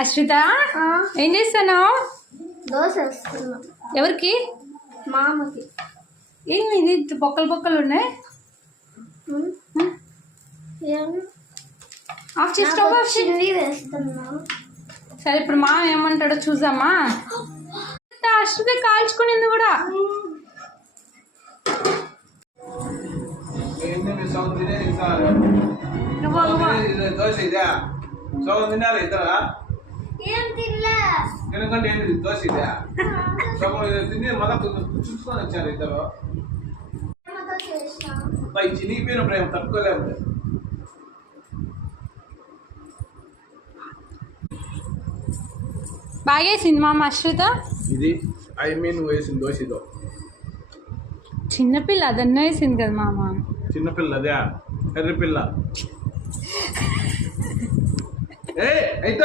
అశ్రిత ఏం చేస్తున్నావు? దోశ వేస్తున్నా. ఎవరికి? మామకి. ఏమి ఇది బొక్కలు బొక్కలు ఉన్నాయి? ఆఫ్ చేసి స్టవ్ ఆఫ్ చేసి వేస్తున్నా. సరే ఇప్పుడు మా ఏమంటాడో చూసామా. అశ్రిత కాల్చుకునింది కూడా. దోశ ఇదా సగం తినాలి ఇద్దరా? ఏం తినలే. ఎందుకంటే ఏంటి దోశ ఇదా సగం తిని మళ్ళా చూసుకొని వచ్చారు ఇద్దరు. పై చినిగిపోయిన ప్రేమ తట్టుకోలేము. బాగేసింది మామ అశ్రిత. ఇది నువ్వు వేసిన దోశ ఇదో. చిన్నపిల్ల అదన్న వేసింది కదా మామ. చిన్నపిల్ల అదే ఎర్రపిల్ల. అయితే